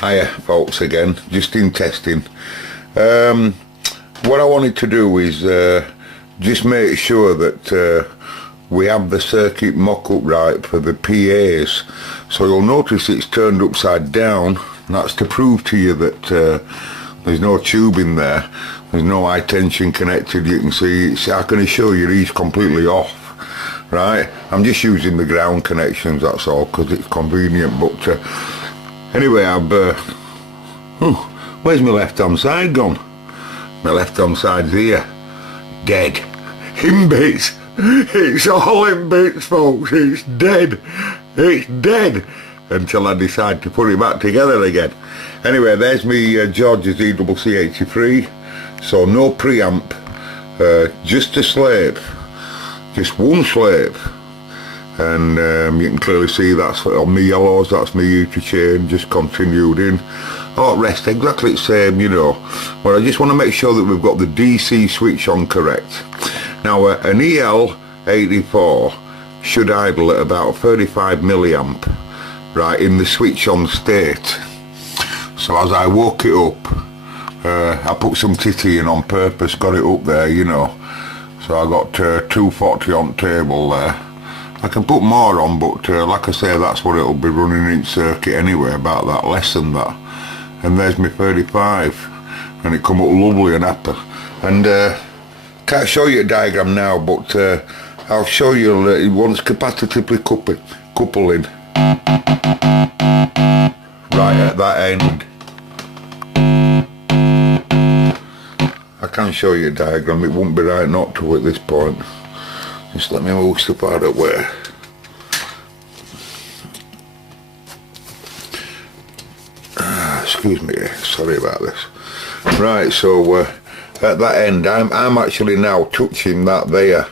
Hiya folks again, just in testing. What I wanted to do is just make sure that we have the circuit mock-up right for the PAs. So you'll notice it's turned upside down. That's to prove to you that there's no tube in there, there's no high tension connected. You can see, I can assure you he's completely off. Right, I'm just using the ground connections, that's all, because it's convenient. But anyway, where's my left hand side gone? My left hand side's here, dead, in bits. It's all in bits, folks. It's dead. It's dead until I decide to put it back together again. Anyway, there's me George's EWC83. So no preamp, just a slave, just one slave. And you can clearly see that's on my yellows, that's my U2 chain, just continued in. All rest exactly the same, you know. But I just want to make sure that we've got the DC switch on correct. Now an EL84 should idle at about 35 milliamp, right, in the switch on state. So as I woke it up, I put some titty in on purpose, got it up there, you know. So I got 240 on table there. I can put more on, but like I say, that's what it'll be running in circuit anyway, about that, less than that. And there's my 35, and it come up lovely and happy. And can't show you a diagram now, but I'll show you once capacitively coupling right at that end. I can show you a diagram, it won't be right not to at this point. Just let me move stuff out of the way. Excuse me, sorry about this. Right, so at that end, I'm actually now touching that there,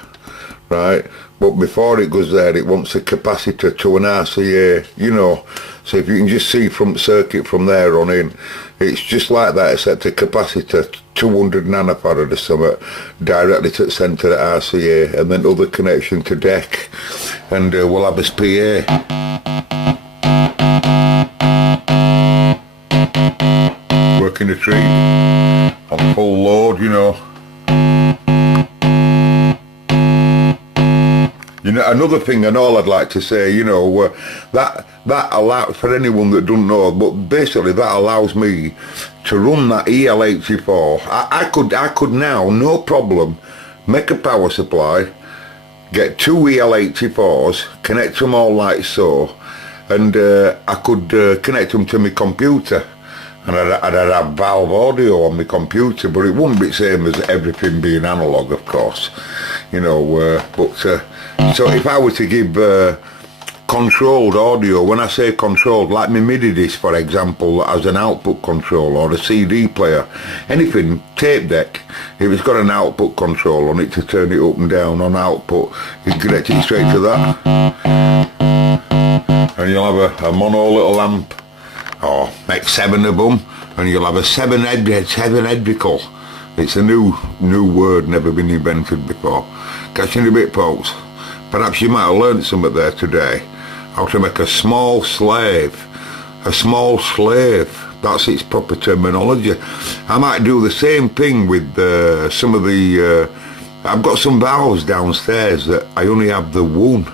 right? But before it goes there, it wants a capacitor to an RCA, you know. So if you can just see from circuit from there on in, it's just like that, except a capacitor, 200 nanofarad or something, directly to the centre at RCA, and then other connection to deck, and we'll have this PA. Working the tree on full load, you know. You know, another thing and all I'd like to say, you know, that allows, for anyone that doesn't know, but basically that allows me to run that EL84. I could now, no problem, make a power supply, get two EL84s, connect them all like so, and I could connect them to my computer. And I'd have valve audio on my computer, but it wouldn't be the same as everything being analog, of course, you know. So if I were to give controlled audio, when I say controlled, like my MIDI disc, for example, as an output control, or a CD player, anything, tape deck, if it's got an output control on it to turn it up and down on output, you can connect it straight to that, and you'll have a mono little amp. Or make 7 of them, and you'll have a 7 headrical. It's a new word, never been invented before. Catching a bit, folks. Perhaps you might have learned something there today. How to make a small slave. A small slave. That's its proper terminology. I might do the same thing with some of the. I've got some valves downstairs that I only have the one,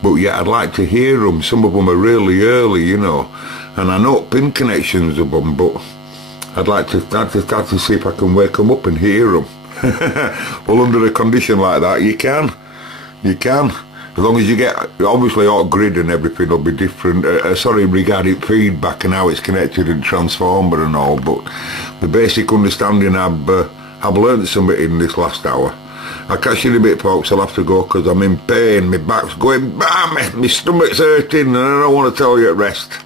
but yet I'd like to hear them. Some of them are really early, you know. And I know pin connections of them, but I'd like to start to see if I can wake them up and hear them. Well, under a condition like that, you can. As long as you get, obviously, our grid and everything will be different. Sorry, regarding feedback and how it's connected and transformer and all, but the basic understanding I've learned something in this last hour. I'll catch you in a bit, folks. I'll have to go because I'm in pain. My back's going, my stomach's hurting, and I don't want to tell you at rest.